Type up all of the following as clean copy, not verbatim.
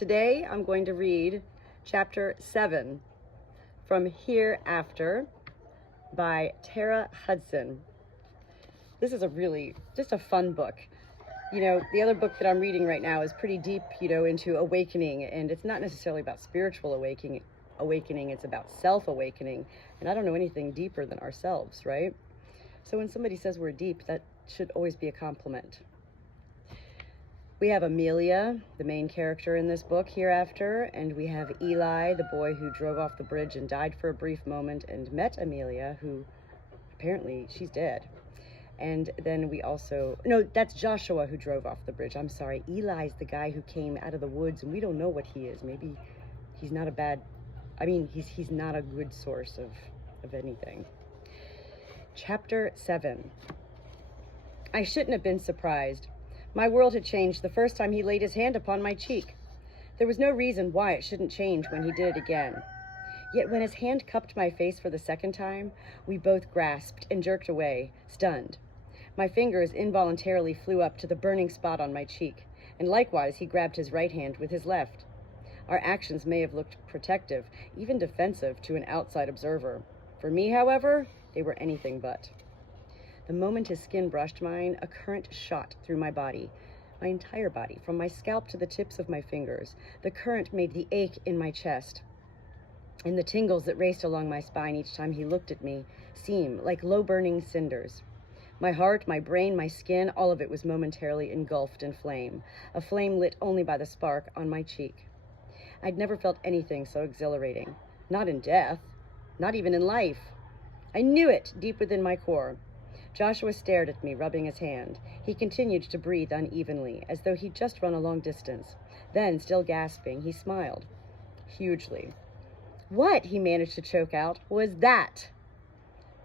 Today I'm going to read chapter 7 from Hereafter by Tara Hudson. This is just a fun book. You know, the other book that I'm reading right now is pretty deep, into awakening, and it's not necessarily about spiritual awakening, it's about self-awakening, and I don't know anything deeper than ourselves, right? So when somebody says we're deep, that should always be a compliment. We have Amelia, the main character in this book, Hereafter, and we have Eli, the boy who drove off the bridge and died for a brief moment and met Amelia, who apparently she's dead. And then we also, no, that's Joshua who drove off the bridge. I'm sorry. Eli's the guy who came out of the woods, and we don't know what he is. Maybe he's not he's not a good source of anything. Chapter 7. I shouldn't have been surprised. My world had changed the first time he laid his hand upon my cheek. There was no reason why it shouldn't change when he did it again. Yet when his hand cupped my face for the second time, we both grasped and jerked away, stunned. My fingers involuntarily flew up to the burning spot on my cheek, and likewise he grabbed his right hand with his left. Our actions may have looked protective, even defensive to an outside observer. For me, however, they were anything but. The moment his skin brushed mine, a current shot through my body, my entire body, from my scalp to the tips of my fingers. The current made the ache in my chest, and the tingles that raced along my spine each time he looked at me seem like low-burning cinders. My heart, my brain, my skin, all of it was momentarily engulfed in flame, a flame lit only by the spark on my cheek. I'd never felt anything so exhilarating, not in death, not even in life. I knew it deep within my core. Joshua stared at me, rubbing his hand. He continued to breathe unevenly, as though he'd just run a long distance. Then, still gasping, he smiled. Hugely. What, he managed to choke out, was that?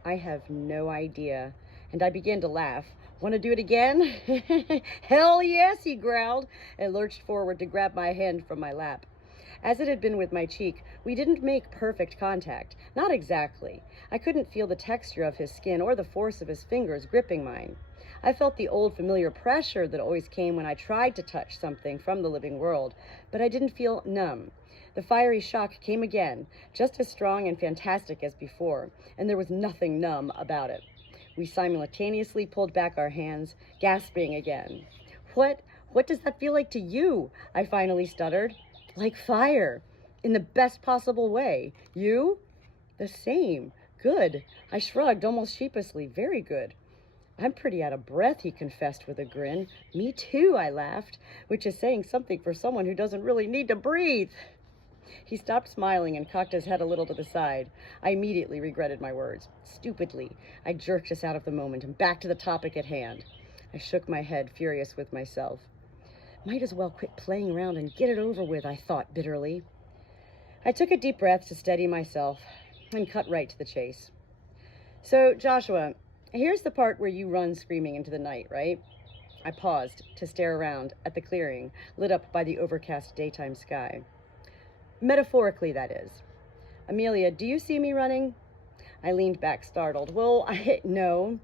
I have no idea. And I began to laugh. Want to do it again? Hell yes, he growled, and lurched forward to grab my hand from my lap. As it had been with my cheek, we didn't make perfect contact. Not exactly. I couldn't feel the texture of his skin or the force of his fingers gripping mine. I felt the old familiar pressure that always came when I tried to touch something from the living world, but I didn't feel numb. The fiery shock came again, just as strong and fantastic as before, and there was nothing numb about it. We simultaneously pulled back our hands, gasping again. What does that feel like to you? I finally stuttered. Like fire, in the best possible way. You? The same. Good. I shrugged almost sheepishly. Very good. I'm pretty out of breath, he confessed with a grin. Me too, I laughed, which is saying something for someone who doesn't really need to breathe. He stopped smiling and cocked his head a little to the side. I immediately regretted my words. Stupidly, I jerked us out of the moment and back to the topic at hand. I shook my head, furious with myself. Might as well quit playing around and get it over with, I thought bitterly. I took a deep breath to steady myself and cut right to the chase. So, Joshua, here's the part where you run screaming into the night, right? I paused to stare around at the clearing, lit up by the overcast daytime sky. Metaphorically, that is. Amelia, do you see me running? I leaned back, startled. Well, no.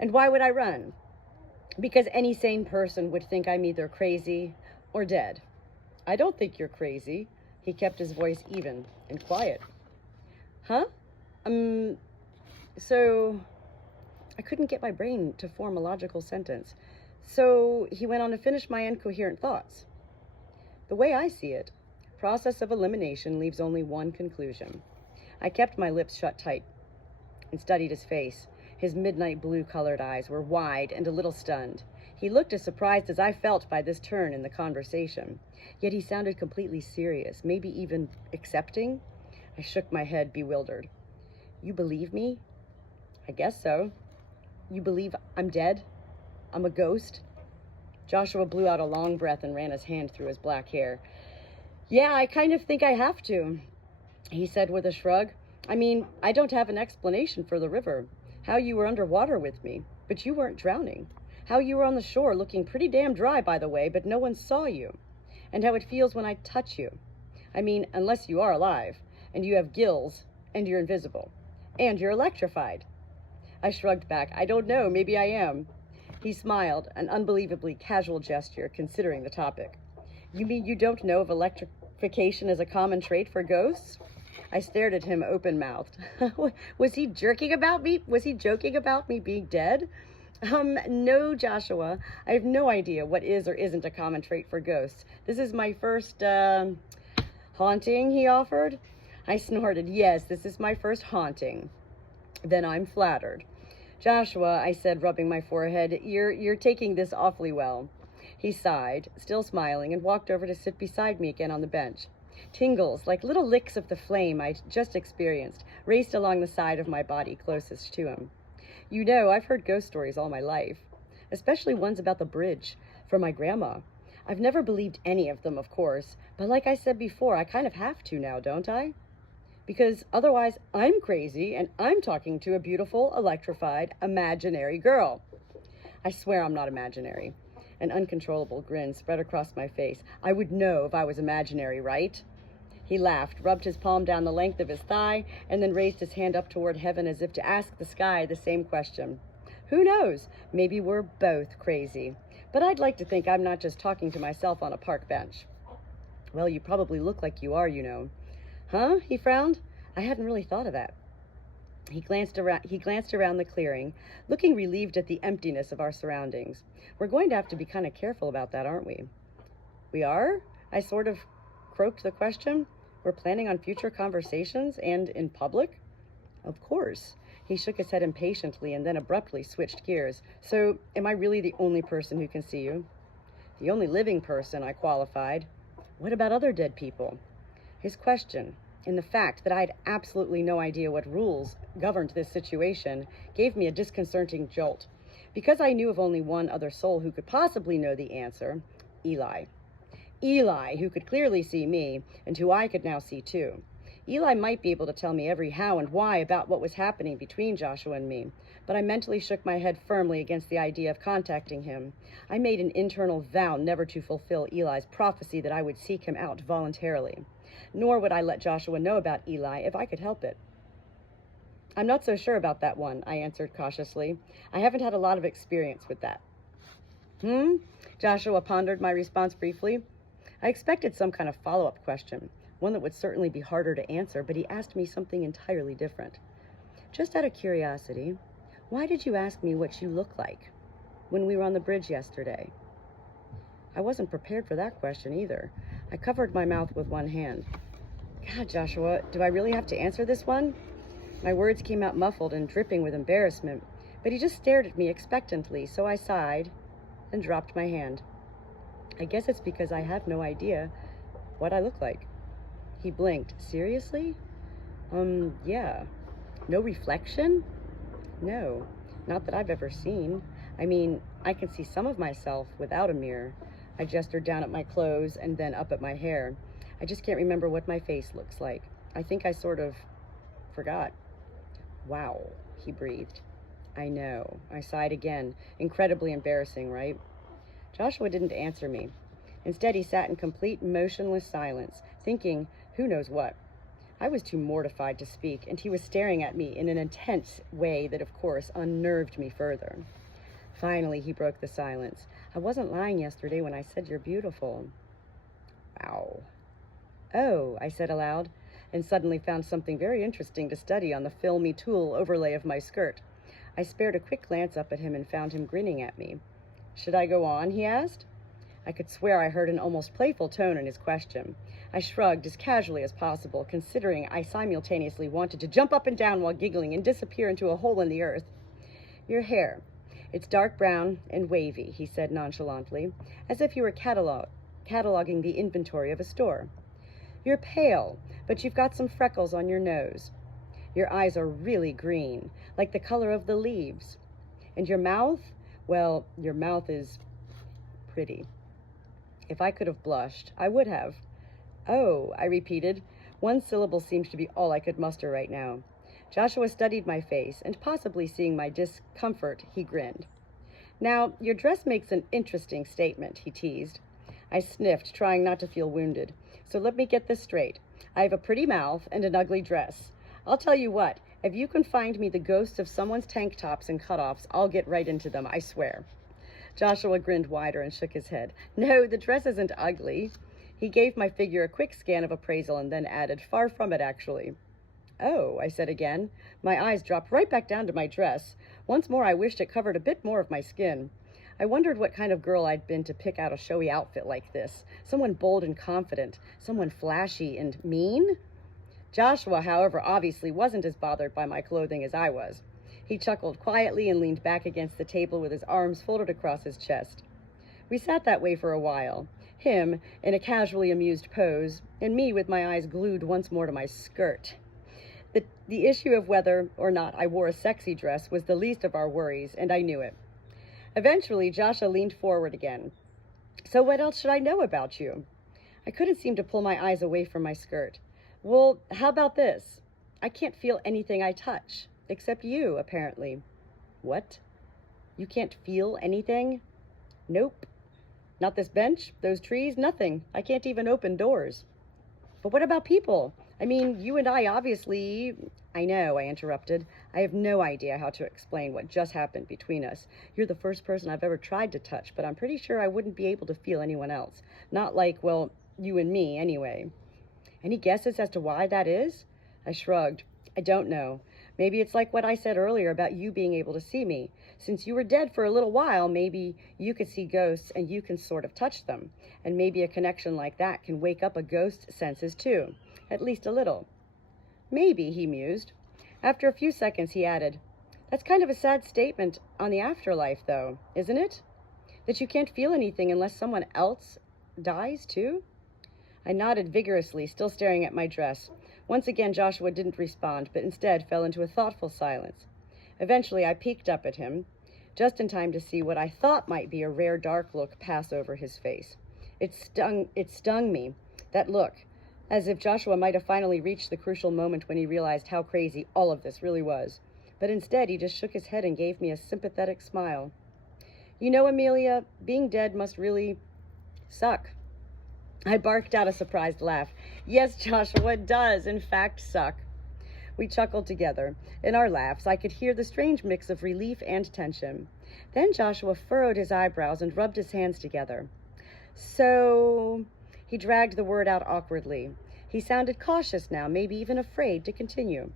And why would I run? Because any sane person would think I'm either crazy or dead. I don't think you're crazy. He kept his voice even and quiet. Huh? So I couldn't get my brain to form a logical sentence. So he went on to finish my incoherent thoughts. The way I see it, process of elimination leaves only one conclusion. I kept my lips shut tight and studied his face. His midnight blue-colored eyes were wide and a little stunned. He looked as surprised as I felt by this turn in the conversation. Yet he sounded completely serious, maybe even accepting. I shook my head, bewildered. You believe me? I guess so. You believe I'm dead? I'm a ghost? Joshua blew out a long breath and ran his hand through his black hair. Yeah, I kind of think I have to, he said with a shrug. I mean, I don't have an explanation for the river. How you were underwater with me, but you weren't drowning. How you were on the shore looking pretty damn dry, by the way, but no one saw you. And how it feels when I touch you. I mean, unless you are alive, and you have gills, and you're invisible, and you're electrified. I shrugged back. I don't know, maybe I am. He smiled, an unbelievably casual gesture considering the topic. You mean you don't know of electrification as a common trait for ghosts? I stared at him open-mouthed. Was he joking about me? Was he joking about me being dead? No, Joshua. I have no idea what is or isn't a common trait for ghosts. This is my first, haunting, he offered. I snorted. Yes, this is my first haunting. Then I'm flattered. Joshua, I said, rubbing my forehead, you're taking this awfully well. He sighed, still smiling, and walked over to sit beside me again on the bench. Tingles, like little licks of the flame I'd just experienced, raced along the side of my body closest to him. You know, I've heard ghost stories all my life, especially ones about the bridge, from my grandma. I've never believed any of them, of course, but like I said before, I kind of have to now, don't I? Because otherwise I'm crazy and I'm talking to a beautiful, electrified, imaginary girl. I swear I'm not imaginary. An uncontrollable grin spread across my face. I would know if I was imaginary, right? He laughed, rubbed his palm down the length of his thigh, and then raised his hand up toward heaven as if to ask the sky the same question. Who knows? Maybe we're both crazy. But I'd like to think I'm not just talking to myself on a park bench. Well, you probably look like you are, you know. Huh? He frowned. I hadn't really thought of that. He glanced around the clearing, looking relieved at the emptiness of our surroundings. We're going to have to be kind of careful about that, aren't we? We are? I sort of croaked the question. We're planning on future conversations and in public? Of course. He shook his head impatiently and then abruptly switched gears. So, am I really the only person who can see you? The only living person, I qualified. What about other dead people? His question, and the fact that I had absolutely no idea what rules governed this situation, gave me a disconcerting jolt. Because I knew of only one other soul who could possibly know the answer, Eli. Eli, who could clearly see me, and who I could now see too. Eli might be able to tell me every how and why about what was happening between Joshua and me, but I mentally shook my head firmly against the idea of contacting him. I made an internal vow never to fulfill Eli's prophecy that I would seek him out voluntarily. Nor would I let Joshua know about Eli if I could help it. I'm not so sure about that one, I answered cautiously. I haven't had a lot of experience with that. Joshua pondered my response briefly. I expected some kind of follow-up question, one that would certainly be harder to answer, but he asked me something entirely different. Just out of curiosity, why did you ask me what you look like when we were on the bridge yesterday? I wasn't prepared for that question either. I covered my mouth with one hand. God, Joshua, do I really have to answer this one? My words came out muffled and dripping with embarrassment, but he just stared at me expectantly, so I sighed and dropped my hand. I guess it's because I have no idea what I look like. He blinked. Seriously? Yeah. No reflection? No, not that I've ever seen. I mean, I can see some of myself without a mirror. I gestured down at my clothes and then up at my hair. I just can't remember what my face looks like. I think I sort of forgot. Wow, he breathed. I know. I sighed again. Incredibly embarrassing, right? Joshua didn't answer me. Instead, he sat in complete motionless silence, thinking who knows what. I was too mortified to speak, and he was staring at me in an intense way that, of course, unnerved me further. Finally, he broke the silence. I wasn't lying yesterday when I said you're beautiful. Wow. Oh, I said aloud, and suddenly found something very interesting to study on the filmy tulle overlay of my skirt. I spared a quick glance up at him and found him grinning at me. Should I go on? He asked. I could swear I heard an almost playful tone in his question. I shrugged as casually as possible, considering I simultaneously wanted to jump up and down while giggling and disappear into a hole in the earth. Your hair. It's dark brown and wavy, he said nonchalantly, as if you were cataloging the inventory of a store. You're pale, but you've got some freckles on your nose. Your eyes are really green, like the color of the leaves. And your mouth? Well, your mouth is pretty. If I could have blushed, I would have. Oh, I repeated. One syllable seemed to be all I could muster right now. Joshua studied my face, and possibly seeing my discomfort, he grinned. Now, your dress makes an interesting statement, he teased. I sniffed, trying not to feel wounded. So let me get this straight. I have a pretty mouth and an ugly dress. I'll tell you what, if you can find me the ghosts of someone's tank tops and cutoffs, I'll get right into them, I swear. Joshua grinned wider and shook his head. No, the dress isn't ugly. He gave my figure a quick scan of appraisal and then added, far from it, actually. Oh, I said again. My eyes dropped right back down to my dress. Once more I wished it covered a bit more of my skin. I wondered what kind of girl I'd been to pick out a showy outfit like this. Someone bold and confident. Someone flashy and mean? Joshua, however, obviously wasn't as bothered by my clothing as I was. He chuckled quietly and leaned back against the table with his arms folded across his chest. We sat that way for a while, him in a casually amused pose, and me with my eyes glued once more to my skirt. The issue of whether or not I wore a sexy dress was the least of our worries, and I knew it. Eventually, Joshua leaned forward again. So what else should I know about you? I couldn't seem to pull my eyes away from my skirt. Well, how about this? I can't feel anything I touch, except you, apparently. What? You can't feel anything? Nope. Not this bench, those trees, nothing. I can't even open doors. But what about people? I mean, you and I obviously... I know, I interrupted. I have no idea how to explain what just happened between us. You're the first person I've ever tried to touch, but I'm pretty sure I wouldn't be able to feel anyone else. Not like, well, you and me, anyway. Any guesses as to why that is? I shrugged. I don't know. Maybe it's like what I said earlier about you being able to see me. Since you were dead for a little while, maybe you could see ghosts and you can sort of touch them. And maybe a connection like that can wake up a ghost's senses too. At least a little. Maybe, he mused. After a few seconds, he added, That's kind of a sad statement on the afterlife, though, isn't it? That you can't feel anything unless someone else dies, too? I nodded vigorously, still staring at my dress. Once again, Joshua didn't respond, but instead fell into a thoughtful silence. Eventually, I peeked up at him, just in time to see what I thought might be a rare dark look pass over his face. It stung me, that look, as if Joshua might have finally reached the crucial moment when he realized how crazy all of this really was. But instead, he just shook his head and gave me a sympathetic smile. You know, Amelia, being dead must really suck. I barked out a surprised laugh. Yes, Joshua, it does, in fact, suck. We chuckled together. In our laughs, I could hear the strange mix of relief and tension. Then Joshua furrowed his eyebrows and rubbed his hands together. So... He dragged the word out awkwardly. He sounded cautious now, maybe even afraid to continue.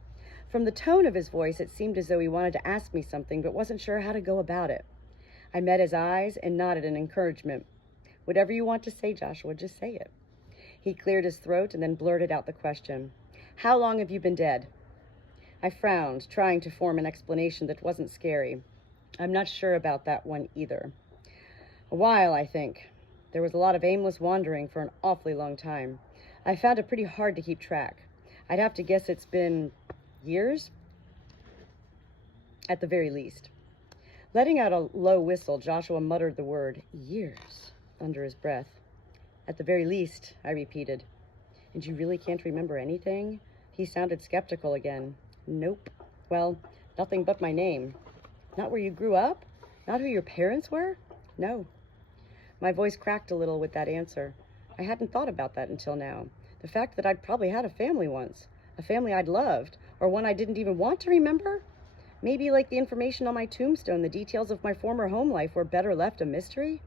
From the tone of his voice, it seemed as though he wanted to ask me something, but wasn't sure how to go about it. I met his eyes and nodded in encouragement. Whatever you want to say, Joshua, just say it. He cleared his throat and then blurted out the question. How long have you been dead? I frowned, trying to form an explanation that wasn't scary. I'm not sure about that one either. A while, I think. There was a lot of aimless wandering for an awfully long time. I found it pretty hard to keep track. I'd have to guess it's been years? At the very least. Letting out a low whistle, Joshua muttered the word, years, under his breath. At the very least, I repeated. And you really can't remember anything? He sounded skeptical again. Nope. Well, nothing but my name. Not where you grew up? Not who your parents were? No. My voice cracked a little with that answer. I hadn't thought about that until now. The fact that I'd probably had a family once. A family I'd loved. Or one I didn't even want to remember. Maybe like the information on my tombstone, the details of my former home life were better left a mystery.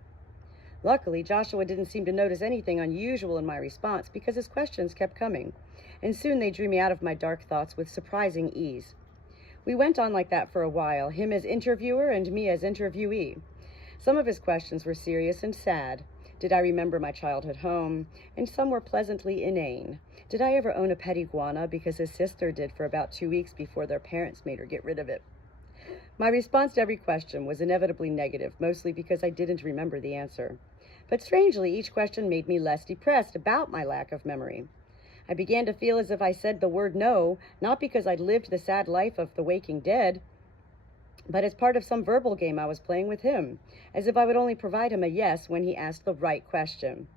Luckily, Joshua didn't seem to notice anything unusual in my response because his questions kept coming. And soon they drew me out of my dark thoughts with surprising ease. We went on like that for a while, him as interviewer and me as interviewee. Some of his questions were serious and sad. Did I remember my childhood home? And some were pleasantly inane. Did I ever own a pet iguana? Because his sister did for about 2 weeks before their parents made her get rid of it. My response to every question was inevitably negative, mostly because I didn't remember the answer. But strangely, each question made me less depressed about my lack of memory. I began to feel as if I said the word no, not because I'd lived the sad life of the waking dead, but as part of some verbal game I was playing with him, as if I would only provide him a yes when he asked the right question.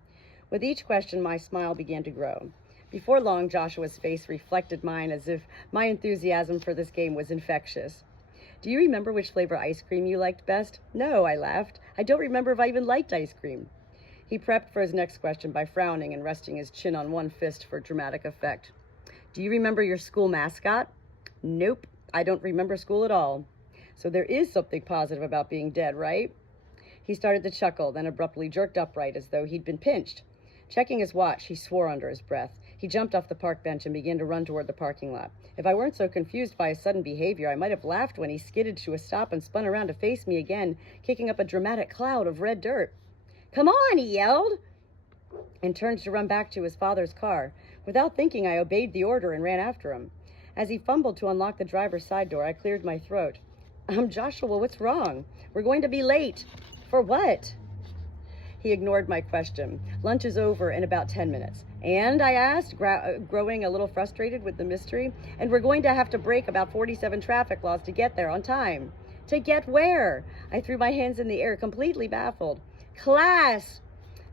With each question, my smile began to grow. Before long, Joshua's face reflected mine as if my enthusiasm for this game was infectious. Do you remember which flavor ice cream you liked best? No, I laughed. I don't remember if I even liked ice cream. He prepped for his next question by frowning and resting his chin on one fist for dramatic effect. Do you remember your school mascot? Nope, I don't remember school at all. So there is something positive about being dead, right? He started to chuckle, then abruptly jerked upright as though he'd been pinched. Checking his watch, he swore under his breath. He jumped off the park bench and began to run toward the parking lot. If I weren't so confused by his sudden behavior, I might have laughed when he skidded to a stop and spun around to face me again, kicking up a dramatic cloud of red dirt. "Come on," he yelled, and turned to run back to his father's car. Without thinking, I obeyed the order and ran after him. As he fumbled to unlock the driver's side door, I cleared my throat. Joshua, what's wrong? We're going to be late." "For what?" He ignored my question. "Lunch is over in about 10 minutes. "And?" I asked, growing a little frustrated with the mystery. "And we're going to have to break about 47 traffic laws to get there on time." "To get where?" I threw my hands in the air, completely baffled. "Class!"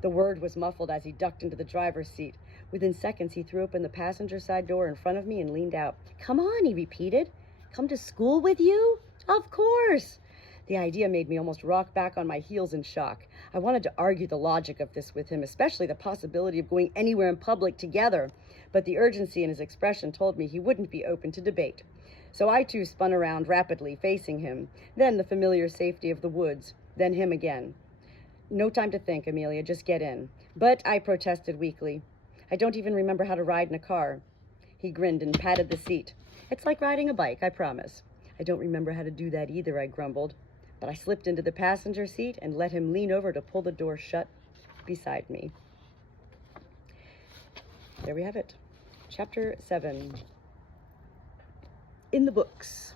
The word was muffled as he ducked into the driver's seat. Within seconds, he threw open the passenger side door in front of me and leaned out. "Come on," he repeated. "Come to school with you?" "Of course." The idea made me almost rock back on my heels in shock. I wanted to argue the logic of this with him, especially the possibility of going anywhere in public together. But the urgency in his expression told me he wouldn't be open to debate. So I too spun around rapidly, facing him. Then the familiar safety of the woods. Then him again. "No time to think, Amelia. Just get in." "But," I protested weakly, "I don't even remember how to ride in a car." He grinned and patted the seat. "It's like riding a bike, I promise." "I don't remember how to do that either," I grumbled. But I slipped into the passenger seat and let him lean over to pull the door shut beside me. There we have it. Chapter 7. In the books.